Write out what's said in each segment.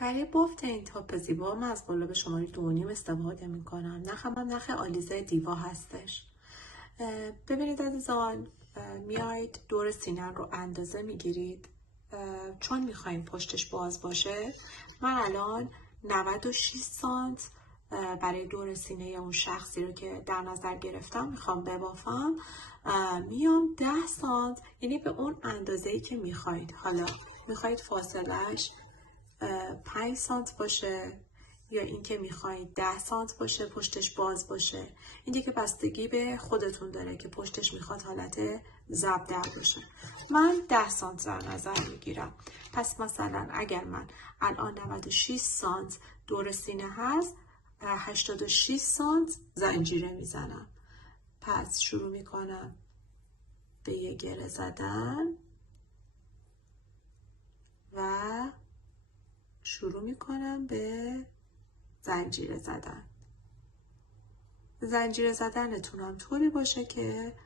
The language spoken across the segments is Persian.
برای بافت این تاپ زیبا من از قلاب شماره 2.5 استفاده میکنم. نخم هم نخ آلیزه دیوا هستش. ببینید عزیزان، میایید دور سینه رو اندازه میگیرید. چون میخوایم پشتش باز باشه، من الان 96 سانت برای دور سینه اون شخصی رو که در نظر گرفتم میخوام ببافم. میام 10 سانت، یعنی به اون اندازه‌ای که میخواید. حالا میخواید فاصلش 5 سانت باشه یا اینکه میخواید 10 سانت باشه پشتش باز باشه، این دیگه بستگی به خودتون داره که پشتش میخواد حالت زبدر باشه. من 10 سانت در نظر میگیرم. پس مثلا اگر من الان 96 سانت دور سینه هست، 86 سانت زنجیره میزنم. پس شروع میکنم به یه گره زدن و شروع میکنم به زنجیره زدن. زنجیره زدنتون هم طوری باشه که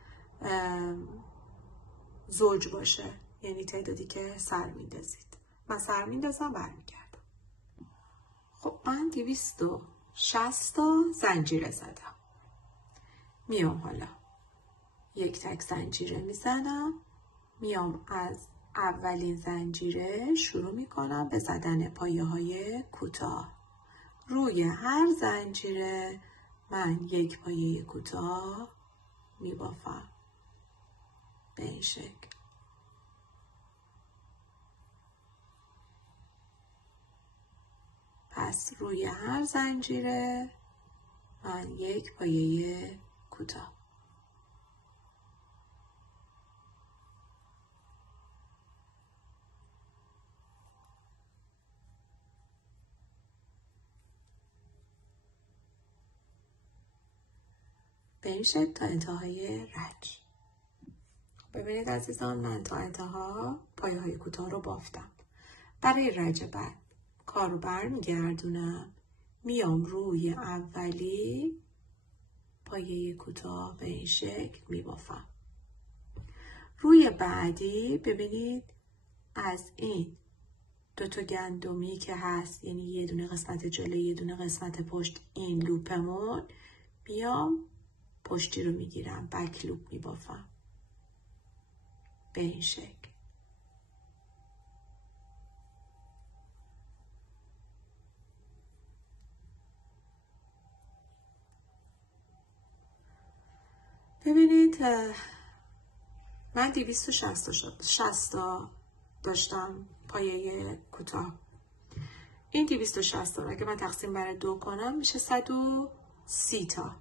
زوج باشه، یعنی تعدادی که سر میندازید. من سر میندازم برمیگردم. خب من 260 تا زنجیره زدم. میام حالا یک تک زنجیره میزنم. میام از اولین زنجیره شروع میکنم به زدن پایه های کوتاه. روی هر زنجیره من یک پایه کوتاه میبافم به این شکل. پس روی هر زنجیره من یک پایه کوتاه. به این شکل تا انتهای رنج. ببینید عزیزان، من تا انتها پایه های کوتاه رو بافتم. برای رنج بعد کار رو برمیگردونم. میام روی اولی پایه کوتاه به این شکل میبافم. روی بعدی ببینید از این دوتا گندمی که هست، یعنی یه دونه قسمت جلوی یه دونه قسمت پشت، این لوپمون، میام پشتی رو میگیرم، بک لوپ میبافم به این شکل. ببینید من 260 تا داشتم پایه کوتاه. این 260 تا اگه من تقسیم بر 2 کنم میشه 130 تا.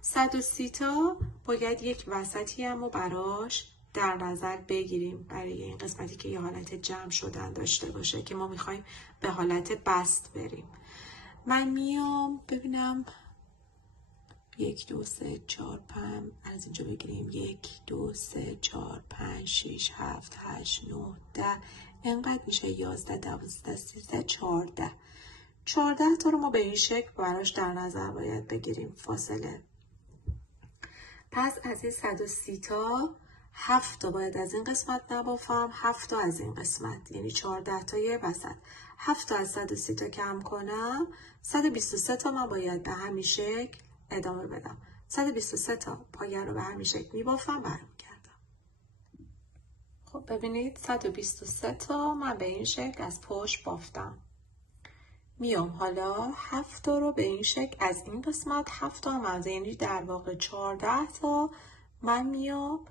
130 تا باید یک وسطی هم رو براش در نظر بگیریم برای این قسمتی که یه حالت جمع شدن داشته باشه که ما میخوایم به حالت بست بریم. من میام ببینم 1 2 3 4 5 از اینجا بگیریم 1 2 3 4 5 6 7 8 9 10 اینقدر میشه 11 12 13 14 تا رو ما به این شکل براش در نظر باید بگیریم فاصله. پس از این 130 تا 7 تا باید از این قسمت نبافم، 7 تا از این قسمت، یعنی 14 تای وسط. 7 تا از 130 تا کم کنم 123 تا من باید به همین شکل ادامه بدم. 123 تا پایه رو به همین شکل میبافم برمیگردم. خب ببینید 123 تا من به این شکل از پشت بافتم. میام حالا 7 تا رو به این شکل از این قسمت 7 تا منزه، یعنی در واقع 14 تا من میام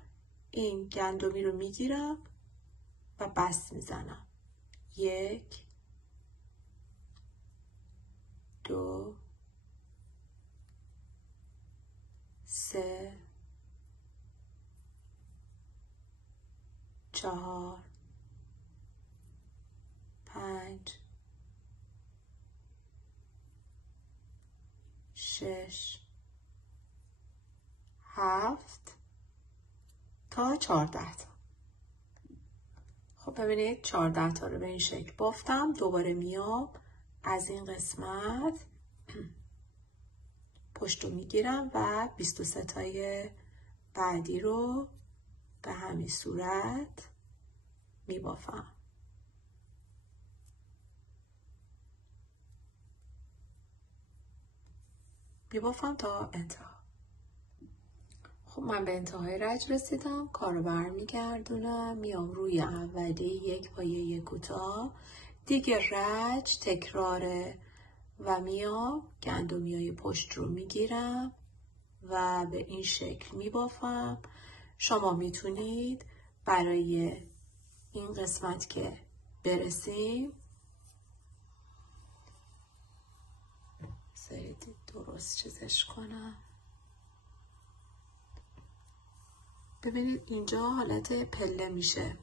این گندمی رو میگیرم و بست میزنم. 1 2 3 4 5 6 7 تا 14 تا. خب ببینید 14 تا رو به این شکل بافتم. دوباره میام از این قسمت پشت رو میگیرم و 23 تای بعدی رو به همین صورت میبافم. میبافم تا انتها. خب من به انتهای رج رسیدم. کارو برمیگردونم، میام روی اولی یک پایه کوتاه، دیگه رج تکراره و میام گندمیای پشت رو میگیرم و به این شکل میبافم. شما میتونید برای این قسمت که برسیم درست چیزش کنم. ببینید اینجا حالت پله میشه.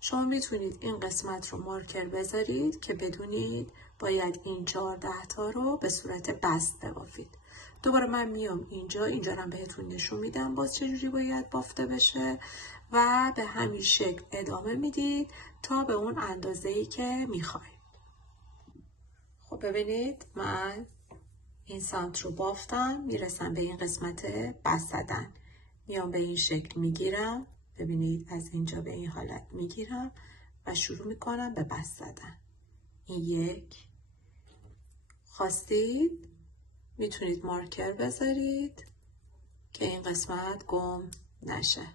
شما میتونید این قسمت رو مارکر بذارید که بدونید باید این 14 تا رو به صورت بست ببافید. دوباره من میام اینجا رو بهتون نشون میدم باز چجوری باید بافته بشه و به همین شکل ادامه میدید تا به اون اندازه‌ای که میخواید. خب ببینید من این سمت رو بافتم، میرسم به این قسمت بست زدن. میام به این شکل میگیرم، ببینید از اینجا به این حالت میگیرم و شروع میکنم به بست زدن. این یک. خواستید میتونید مارکر بذارید که این قسمت گم نشه.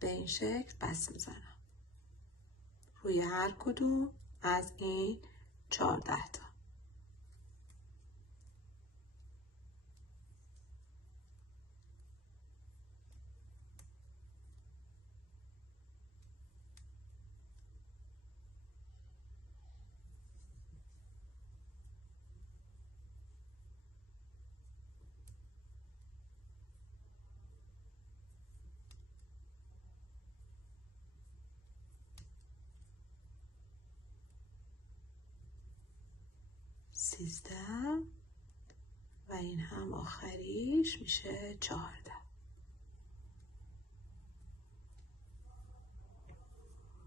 به این شکل بست میزنم روی هر کدوم از این 14 تا. سیزده و این هم آخریش میشه 14.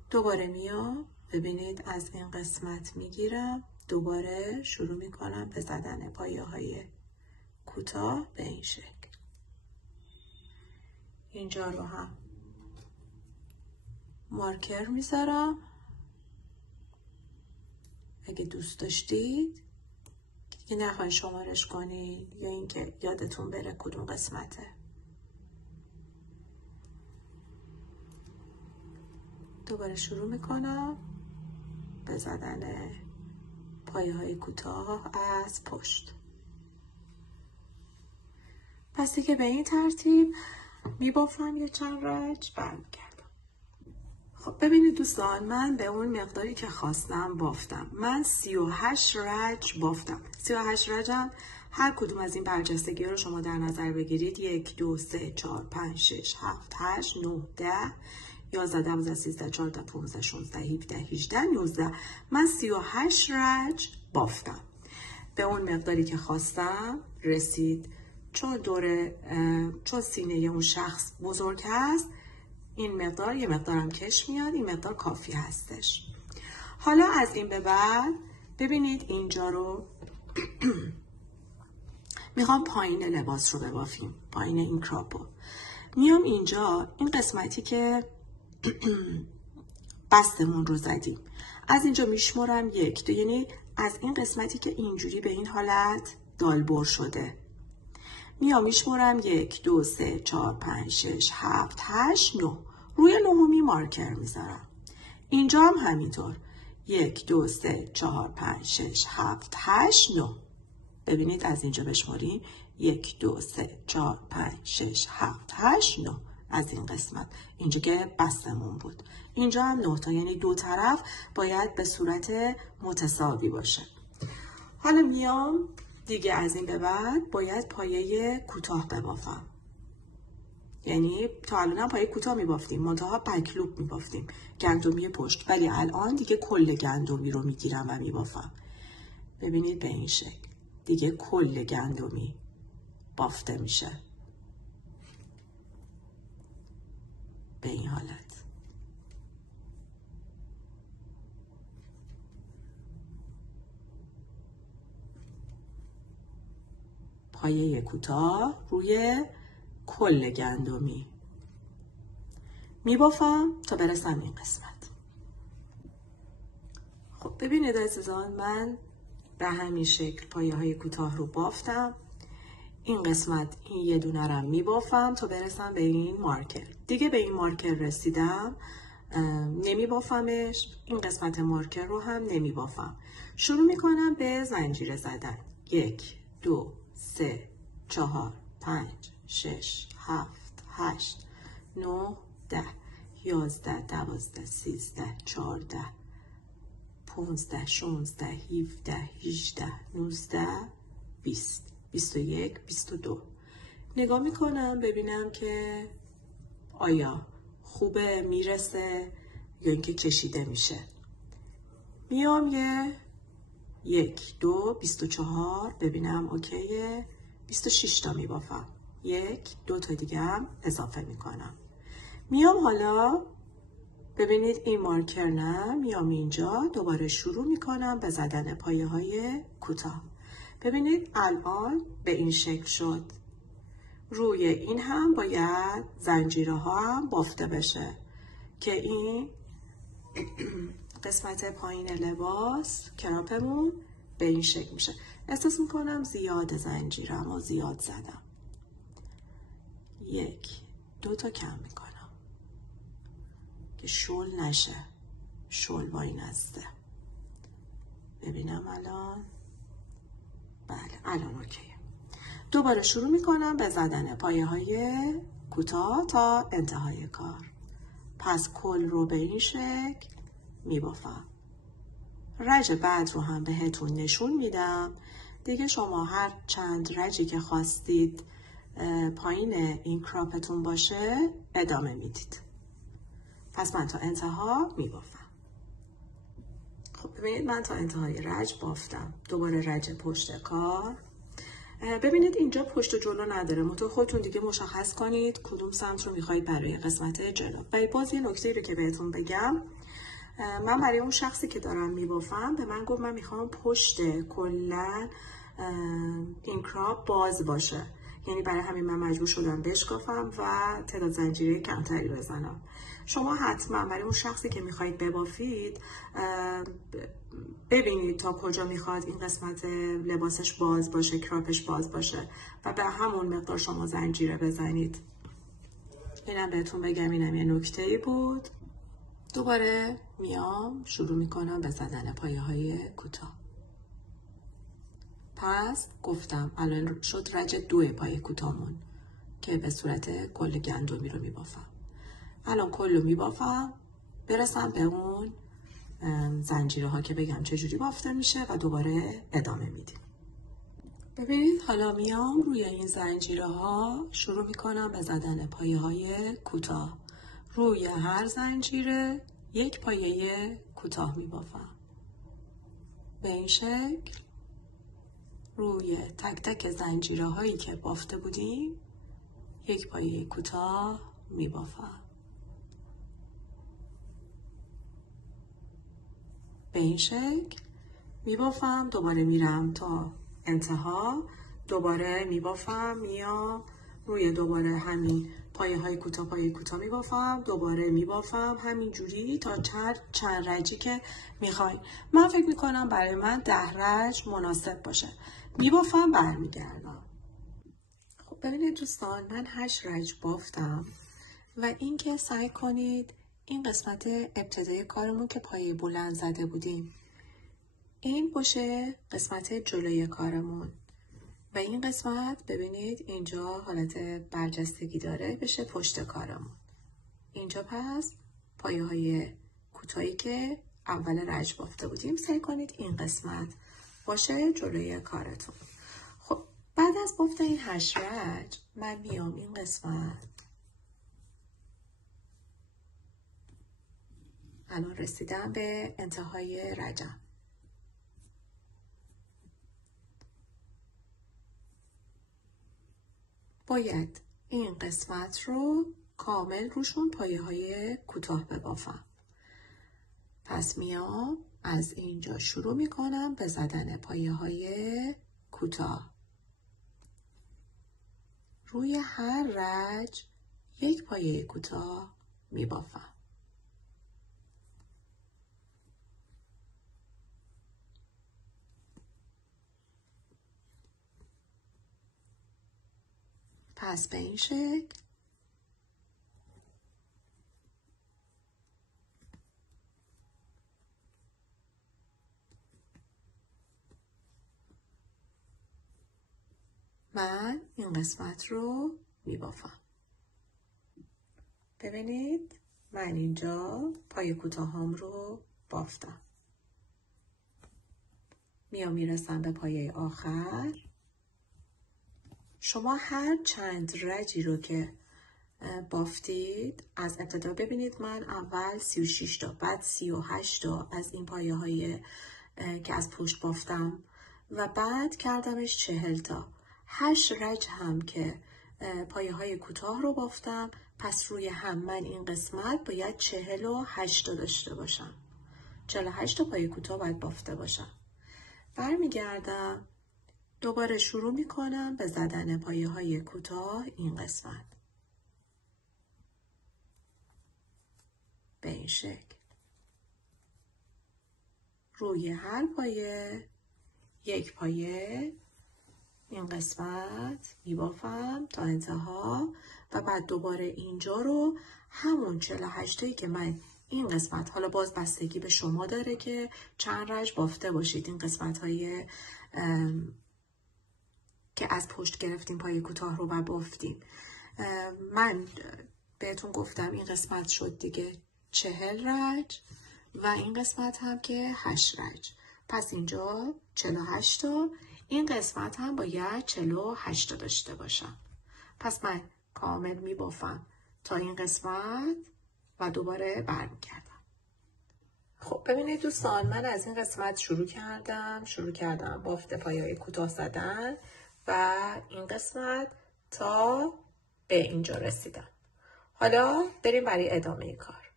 دوباره میام ببینید از این قسمت میگیرم، دوباره شروع میکنم به زدن پایه های کوتاه به این شکل. اینجا رو هم مارکر میذارم اگه دوست داشتید که نخواهید شمارش کنید یا اینکه یادتون بره کدوم قسمته. دوباره شروع میکنم به زدن پایه های کوتاه از پشت. پس دیگه به این ترتیب میبافم یه چند رج برمیگردم. خب ببینید دوستان، من به اون مقداری که خواستم بافتم. من 38 رج بافتم. 38 رجم هر کدوم از این برجستگی رو شما در نظر بگیرید. 1 2 3 4 5 6 7 8 9 10 11 12 13 14 15 16 17 18 19. من 38 رج بافتم. به اون مقداری که خواستم رسید. چون سینه اون شخص بزرگ هست، این مقدار یه مقدارم کش میاد، این مقدار کافی هستش. حالا از این به بعد ببینید اینجا رو میخوام پایین لباس رو ببافیم، پایین این کراپو. میام اینجا این قسمتی که بستمون رو زدیم از اینجا میشمارم 1 2، یعنی از این قسمتی که اینجوری به این حالت دالبر شده میام میشمارم 1 2 3 4 5 6 7 8 9. روی نهمی مارکر میذارم. اینجا هم همینطور 1 2 3 4 5 6 7 8 9. ببینید از اینجا بشماریم 1 2 3 4 5 6 7 8 9. از این قسمت اینجا که بستمون بود. اینجا هم 9 تا، یعنی دو طرف باید به صورت متساوی باشه. حالا میام دیگه از این به بعد باید پایه کوتاه ببافم. یعنی تا الان هم پایه کوتاه میبافتیم، منتها بکلوب میبافتیم، گندمی پشت، ولی الان دیگه کل گندمی رو میگیرم و میبافم. ببینید به این شکل دیگه کل گندمی بافته میشه به این حالت. پایه کوتاه روی کل گندمی میبافم تا برسم این قسمت. خب خب ببینید عزیزان، من به همین شکل پایه های کوتاه رو بافتم. این قسمت این یه دونه رو میبافم تا برسم به این مارکر. دیگه به این مارکر رسیدم، نمیبافمش. این قسمت مارکر رو هم نمیبافم. شروع میکنم به زنجیره زدن. 1 2 3 4 5 6 7 8 9 10 11 12 13 14 15 16 17 18 19 20 21 22. نگاه میکنم ببینم که آیا خوبه، میرسه یا اینکه کشیده میشه. میام 1 2 24 ببینم اوکیه. 26 تا میبافم. 1 2 تا دیگه هم اضافه میکنم. میام حالا ببینید این مارکر نه، میام اینجا دوباره شروع میکنم به زدن پایه های کوتاه. ببینید الان به این شکل شد. روی این هم باید زنجیره ها هم بافته بشه که این قسمت پایین لباس کراپمون به این شکل میشه. احساس میکنم زیاد زنجیرم و زیاد زدم. 1 2 تا کم میکنم که شل نشه. شل با این هسته. ببینم الان. بله الان اوکیه. دوباره شروع میکنم به زدن پایه های کوتاه تا انتهای کار. پس کل رو به این شکل میبافم. رج بعد رو هم بهتون نشون میدم. دیگه شما هر چند رجی که خواستید پایین این کراپتون باشه ادامه میدید. پس من تا انتها میبافم. خب ببینید من تا انتهای رج بافتم. دوباره رج پشت کار. ببینید اینجا پشت و جلو نداره. منتها خودتون دیگه مشخص کنید کدوم سمت رو میخواید برای قسمت جلو. و باز یه نکته رو که بهتون بگم، من برای اون شخصی که دارم میبافم به من گفت من میخوام پشت کلا این کراپ باز باشه. یعنی برای همین من مجبور شدم بشکافم و تعداد زنجیره کمتری بزنم. شما حتما برای اون شخصی که میخواید ببافید ببینید تا کجا میخواد این قسمت لباسش باز باشه، کراپش باز باشه و به همون مقدار شما زنجیره بزنید. اینم بهتون بگم، اینم یه نکته‌ای بود. دوباره میام شروع میکنم به زدن پایه های کوتاه. پس گفتم الان شد رج 2 پایه کوتاهمون که به صورت کل گندمی رو میبافم. الان کل رو میبافم برسم به اون زنجیره ها که بگم چجوری بافته میشه و دوباره ادامه میدیم. ببینید حالا میام روی این زنجیره ها شروع میکنم به زدن پایه های کوتاه. روی هر زنجیره 1 پایه کوتاه میبافم. به این شکل روی تک تک زنجیره هایی که بافته بودیم 1 پایه کوتاه میبافم. به این شکل میبافم. دوباره میرم تا انتها. دوباره میبافم. میام روی دوباره همین پایه های کوتاه میبافم. دوباره میبافم همین جوری تا چند رجی که میخواین. من فکر میکنم برای من 10 رج مناسب باشه. میبافم برمیگردم. خب ببینید دوستان، من 8 رج بافتم و اینکه سعی کنید این قسمت ابتدای کارمون که پایه بلند زده بودیم این باشه قسمت جلوی کارمون و این قسمت ببینید اینجا حالت برجستگی داره بشه پشت کارمون. اینجا پس پایه های کوتاهی که اول رج بافته بودیم سعی کنید این قسمت باشه جلوی کارتون. خب بعد از بافت این 8 رج من میام این قسمت. الان رسیدم به انتهای رجم. باید این قسمت رو کامل روشون پایه های کوتاه ببافم. پس میام از اینجا شروع میکنم به زدن پایه های کوتاه. روی هر رج 1 پایه کوتاه میبافم. پس به این شکل من این قسمت رو میبافم. ببینید من اینجا پای کوتاهام رو بافتم. میرسم به پایه آخر. شما هر چند رجی رو که بافتید از ابتدا ببینید من اول 36 تا بعد 38 تا از این پایه های که از پشت بافتم و بعد کردمش 40 تا. 8 رج هم که پایه های کوتاه رو بافتم، پس روی هم من این قسمت باید 48 تا داشته باشم. 48 تا پایه کوتاه باید بافته باشم. برمیگردم دوباره شروع میکنم به زدن پایه های کوتاه این قسمت به این شکل. روی هر پایه یک پایه این قسمت میبافم تا انتها و بعد دوباره اینجا رو همون 48 تایی که من این قسمت، حالا باز بستگی به شما داره که چند رج بافته باشید. این قسمت های که از پشت گرفتیم پایه کوتاه رو و بافتیم. من بهتون گفتم این قسمت شد دیگه 40 رج و این قسمت هم که 8 رج. پس اینجا 48 تا، این قسمت هم باید 48 تا داشته باشم. پس من کامل میبافم تا این قسمت و دوباره برمیگردم. خب ببینید دوستان، من از این قسمت شروع کردم بافت پایه‌های کوتاه زدن و این قسمت تا به اینجا رسیدم. حالا بریم برای ادامه کار.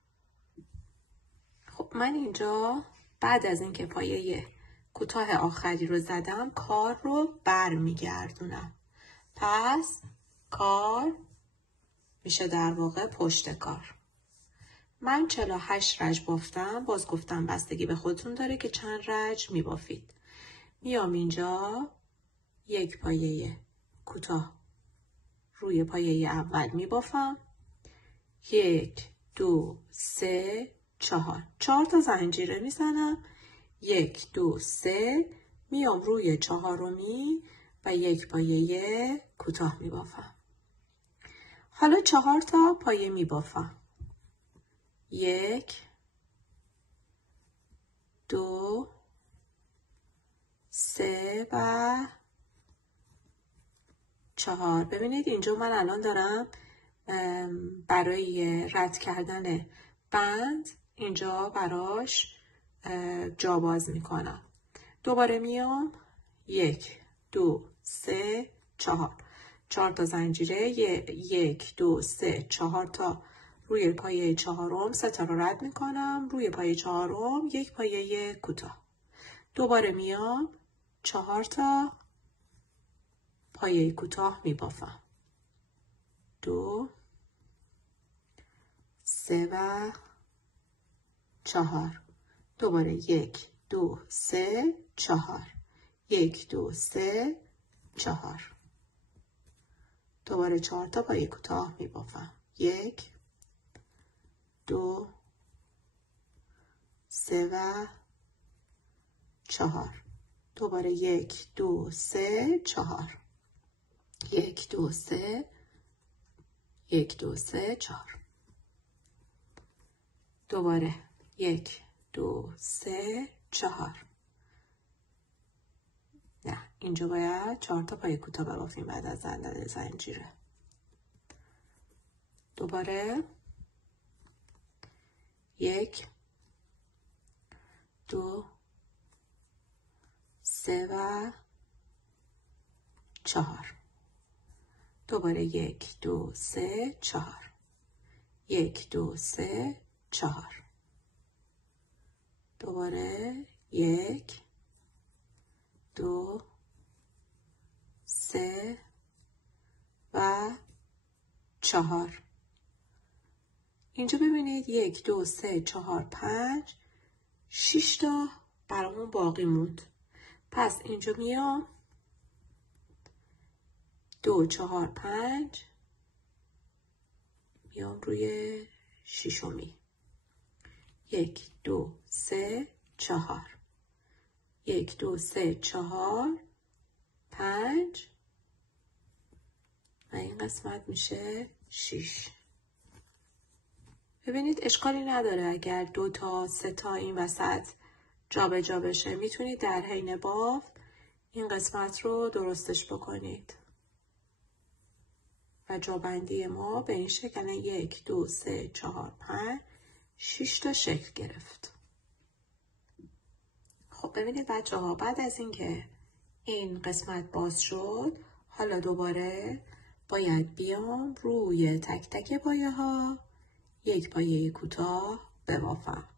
خب من اینجا بعد از اینکه پایه کوتاه آخری رو زدم کار رو برمیگردونم. پس کار میشه در واقع پشت کار. من 48 رج بافتم. باز گفتم بستگی به خودتون داره که چند رج میبافید. میام اینجا یک پایه کوتاه روی پایه اول میبافم. 1 2 3 4 تا زنجیره میزنم. 1 2 3 میام روی چهارمی و یک پایه کوتاه میبافم. حالا 4 تا پایه میبافم. 1 2 3 و 4. ببینید اینجا من الان دارم برای رد کردن بند اینجا براش جا باز میکنم. دوباره میام 1 2 3 4 تا زنجیره. 1 2 3 4 تا روی پایه چهارم 3 تا رو رد میکنم. روی پایه چهارم یک پایه کوتاه. دوباره میام 4 تا پایه کوتاه میبافم. 2 3 و 4. دوباره 1 2 3 4. 1 2 3 4. دوباره 4 تا پایه کوتاه میبافم. 1 2 3 و 4. دوباره 1 2 3 4. 1 2 3 1 2 3 4. دوباره 1 2 3 4. نه اینجا باید 4 تا پایه کوتاه ببافیم بعد از زدن زنجیره. دوباره 1 2 3 و 4. دوباره 1 2 3 4. 1 2 3 4. دوباره 1 2 3 و 4. اینجا ببینید 1 2 3 4 5 6 تا برامون باقی موند. پس اینجا میام 2 4 5 میام روی ششمی. 1 2 3 4 1 2 3 4 5 و این قسمت میشه 6. ببینید اشکالی نداره اگر 2 تا 3 تا این وسط جابجا بشه. میتونید در حین بافت این قسمت رو درستش بکنید و جابندی ما به این شکل 1 2 3 4 5 6 تا شکل گرفت. خب ببینید بچه ها، بعد از اینکه این قسمت باز شد، حالا دوباره باید بیام روی تک تک پایه ها یک پایه کوتاه ببافم.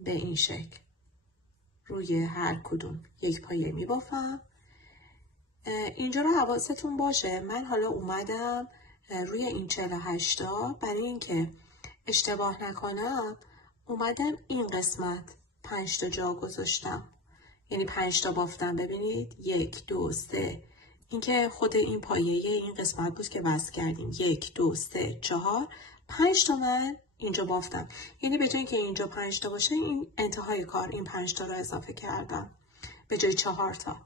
به این شکل روی هر کدوم یک پایه می بافم. اینجا رو حواستون باشه، من حالا اومدم روی این 48 تا برای اینکه اشتباه نکنم اومدم این قسمت 5 تا جا گذاشتم، یعنی 5 تا بافتم. ببینید 1 2 3 این که خود این پایه این قسمت بود که وصل کردیم. 1 2 3 4 5 تا من اینجا بافتم، یعنی به جای اینکه اینجا 5 تا باشه این انتهای کار این 5 تا رو اضافه کردم به جای 4 تا.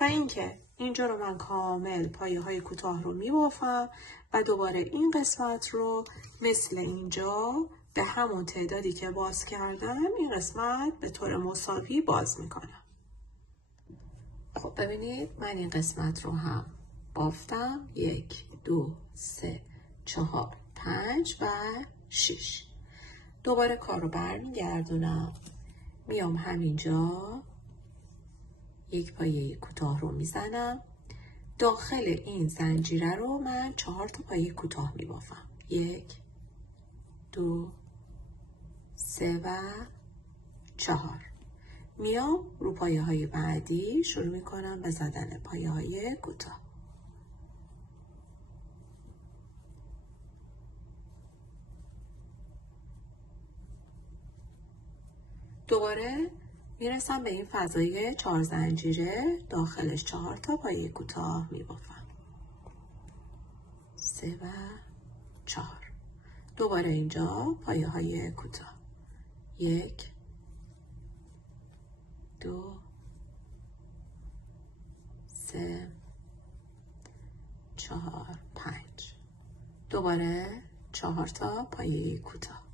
و اینکه اینجا رو من کامل پایه های کوتاه رو می بافم و دوباره این قسمت رو مثل اینجا به همون تعدادی که باز کردم این قسمت به طور مساوی باز می کنم. خب ببینید من این قسمت رو هم بافتم. 1 2 3 4 5 و 6. دوباره کار رو برمیگردونم، میام همینجا یک پایه کوتاه رو میزنم. داخل این زنجیره رو من 4 تا پایه کوتاه میبافم. 1 2 3 و 4. میام رو پایه های بعدی شروع میکنم به زدن پایه های کوتاه. دوباره میرسم به این فضای 4 زنجیره، داخلش 4 تا پایه کوتاه میبافم. 3 و 4. دوباره اینجا پایه های کوتاه. 1 2 3 4 5. دوباره 4 تا پایه کوتاه.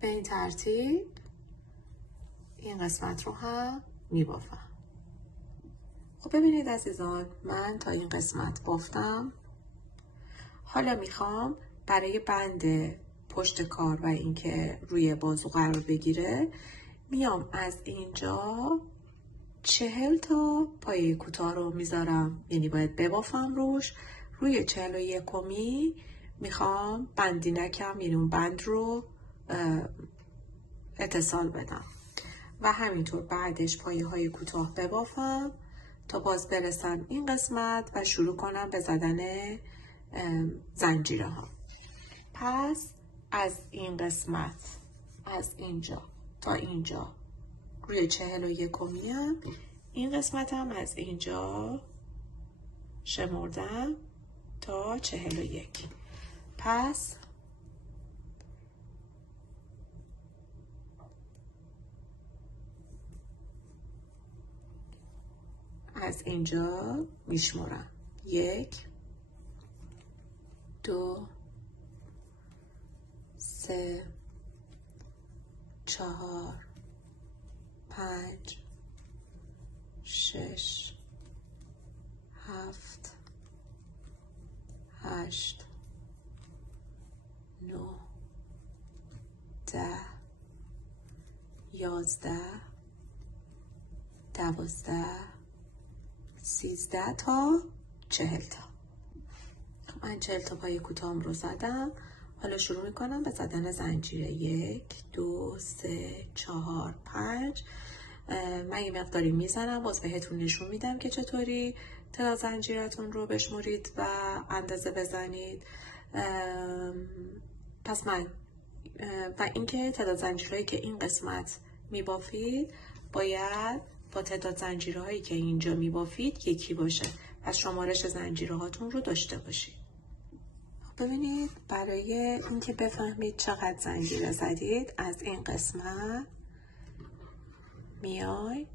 به این ترتیب این قسمت رو هم میبافم. خب ببینید عزیزان، من تا این قسمت بافتم. حالا میخوام برای بند پشت کار و اینکه روی بازو قرار بگیره میام از اینجا 40 تا پایه کوتاه رو میذارم، یعنی باید ببافم روش. روی 41می میخوام بندینکم، یعنی اون بند رو اتصال بدم و همینطور بعدش پایه های کوتاه ببافم تا باز برسم این قسمت و شروع کنم به زدن زنجیره ها. پس از این قسمت از اینجا تا اینجا روی 41می هم این قسمت هم از اینجا شمردم تا 41. پس از اینجا میشمرم 1 2 3 4 5 6 7 8 9 10 11 12 13 تا 40 تا. من 40 تا پایه کوتاهم رو زدم. حالا شروع میکنم به زدن زنجیره. 1 2 3 4 5. من یه مقداری میزنم، باز بهتون نشون میدم که چطوری تعداد زنجیرتون رو بشمرید و اندازه بزنید. پس من و اینکه تعداد زنجیرهایی که این قسمت میبافید باید با تعداد زنجیرهایی که اینجا میبافید یکی باشه. پس شمارش زنجیرهاتون رو داشته باشید. ببینید برای اینکه بفهمید چقدر زنجیره زدید از این قسمت میای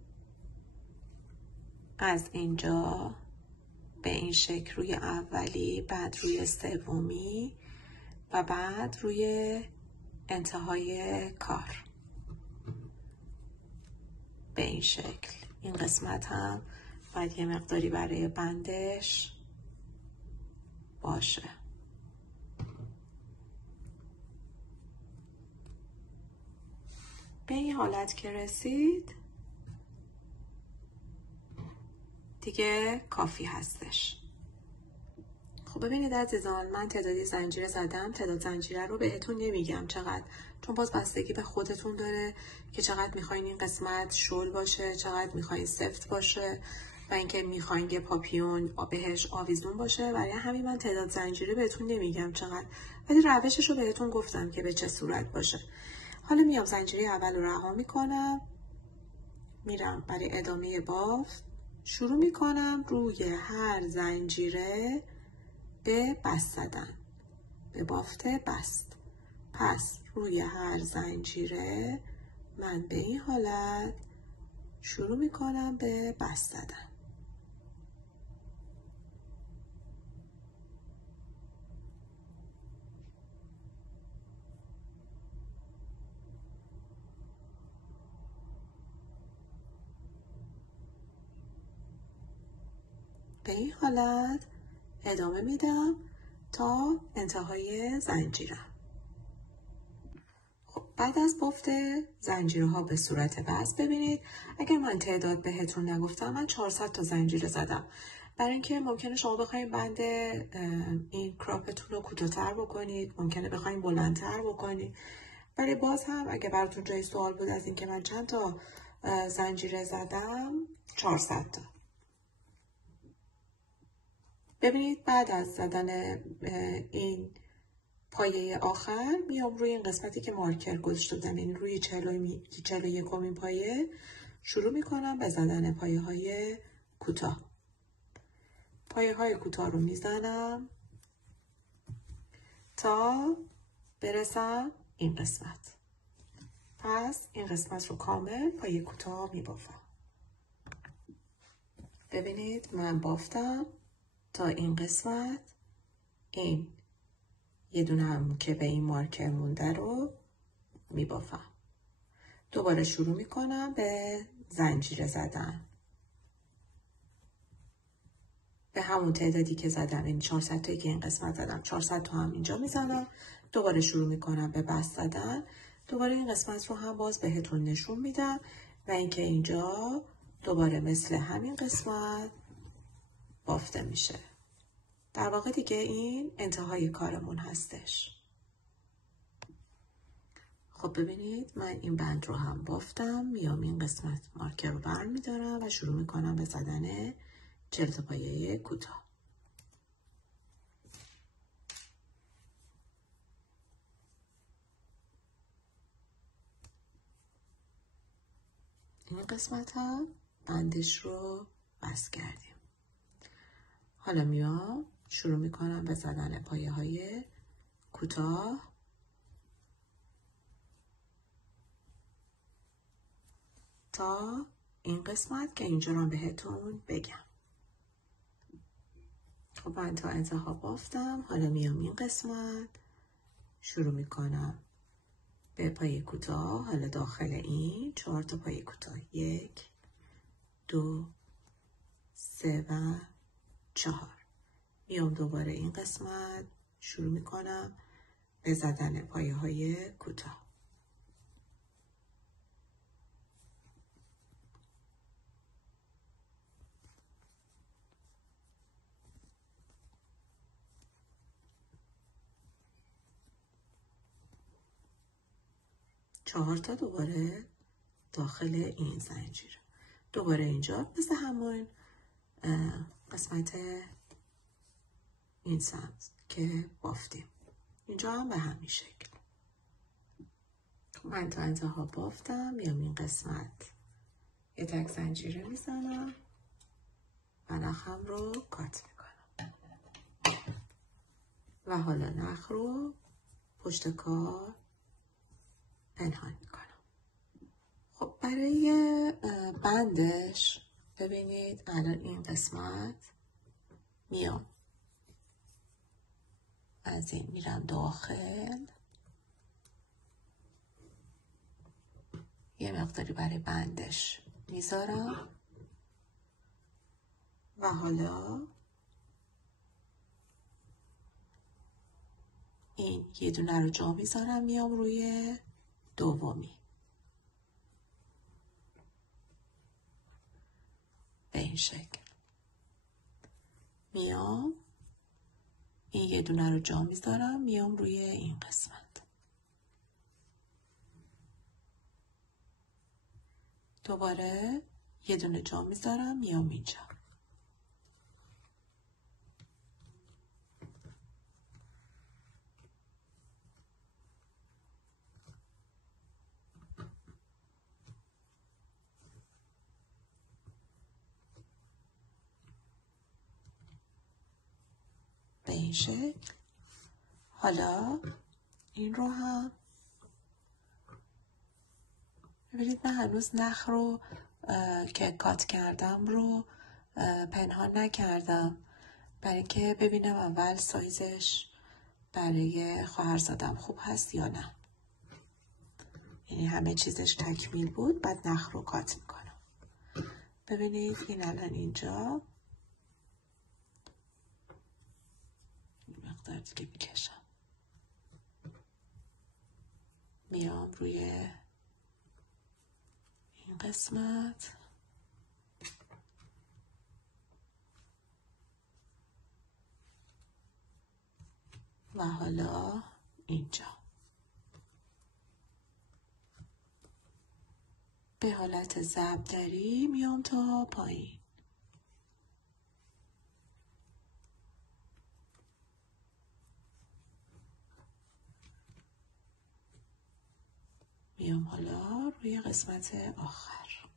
از اینجا به این شکل روی اولی، بعد روی سومی و بعد روی انتهای کار به این شکل. این قسمت هم باید یه مقداری برای بندش باشه. به این حالت که رسید دیگه کافی هستش. خب ببینید عزیزان، من تعدادی زنجیره زدم. تعداد زنجیره رو بهتون نمیگم چقدر، چون باز بستگی به خودتون داره که چقدر میخواین این قسمت شل باشه، چقدر میخواین سفت باشه و اینکه میخواین یه پاپیون بهش آویزون باشه. برای همین من تعداد زنجیره بهتون نمیگم چقدر، ولی روشش رو بهتون گفتم که به چه صورت باشه. حالا میام زنجیره اول رو رها میکنم، میرم برای ادامه بافت. شروع میکنم روی هر زنجیره به بست زدن، به بافت بست. پس روی هر زنجیره من به این حالت شروع میکنم به بست زدن. به این حالت ادامه میدم تا انتهای زنجیرم. خب بعد از بافت زنجیره ها به صورت بست، ببینید اگر من تعداد بهتون نگفتم، من 400 تا زنجیره زدم. برای اینکه ممکنه شما بخواید بند این کراپتون رو کوتاه‌تر بکنید، ممکنه بخواید بلندتر بکنید، ولی باز هم اگه براتون جای سوال بود از اینکه من چند تا زنجیره زدم، 400 تا. ببینید بعد از زدن این پایه آخر میام روی این قسمتی که مارکر گذاشته بودم، یعنی روی 41مین پایه شروع میکنم به زدن پایه های کوتاه. پایه های کوتاه رو میزنم تا برسم این قسمت. پس این قسمت رو کامل پایه کوتاه میبافم. ببینید من بافتم تا این قسمت. این یه دونه هم که به این مارکر مونده رو میبافم. دوباره شروع میکنم به زنجیره زدن به همون تعدادی که زدم، این 400 تایی که این قسمت زدم، 400 تا هم اینجا میزنم. دوباره شروع میکنم به بست زدن. دوباره این قسمت رو هم باز بهتون نشون میدم و اینکه اینجا دوباره مثل همین قسمت بافته میشه. در واقع دیگه این انتهای کارمون هستش. خب ببینید من این بند رو هم بافتم. میام این قسمت مارکر رو برمیدارم و شروع میکنم به زدن 40 تا پایه کوتاه. این قسمت هم بندش رو بست کردیم. حالا میام شروع میکنم به زدن پایه های کوتاه تا این قسمت که اینجا رو بهتون بگم. خب من تا انتها بافتم. حالا میام این قسمت شروع میکنم به پایه کوتاه. حالا داخل این 4 تا پایه کوتاه، 1 2 3 و 4. میام دوباره این قسمت شروع میکنم به زدن پایه های کوتاه. چهار تا دوباره داخل این زنجیر. دوباره اینجا مثل همون قسمت این سمت که بافتیم، اینجا هم به همین شکل. من تا انتها بافتم. میام این قسمت یه تک زنجیره میزنم و نخم رو کات میکنم و حالا نخ رو پشت کار پنهان میکنم. خب برای بندش ببینید الان این قسمت میام از این میرم داخل، یه مقداری برای بندش میذارم و حالا این یه دونه رو جا میذارم، میام روی دومی به این شکل. میام این یه دونه رو جا میذارم، میام روی این قسمت. دوباره یه دونه جا میذارم، میام اینجا. به این شکل. حالا این رو هم ببینید من هنوز نخ رو که کات کردم رو پنهان نکردم برای که ببینم اول سایزش برای خواهرزادم خوب هست یا نه. یعنی همه چیزش تکمیل بود، بعد نخ رو کات میکنم. ببینید این الان اینجا مقدار دیگه میکشم، میام روی این قسمت و حالا اینجا به حالت ضربدری میام تا پایین. میام حالا روی قسمت آخر.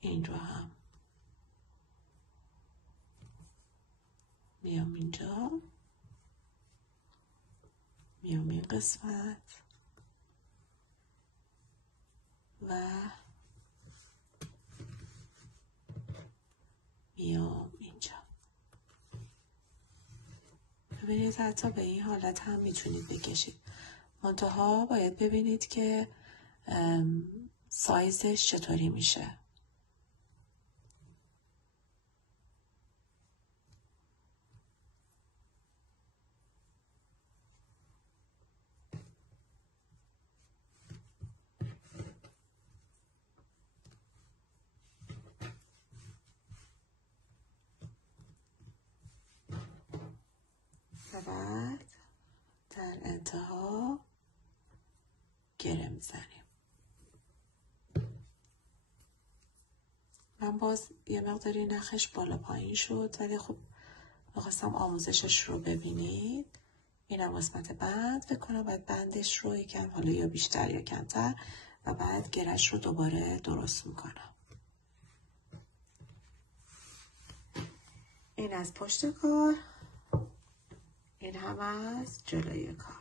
این رو هم میام اینجا، میام این قسمت و میام اینجا. ببینید حتی به این حالت هم میتونید بکشید، منتها باید ببینید که سایزش چطوری میشه. و بعد در انتها گره میزنیم. من باز یه مقداری نخش بالا پایین شد، ولی خب میخواستم آموزشش رو ببینید. اینم قسمت بند. بکنم باید بندش رو یکم حالا یا بیشتر یا کمتر و بعد گرهش رو دوباره درست میکنم. این از پشت کار، این هم از جلوی کار.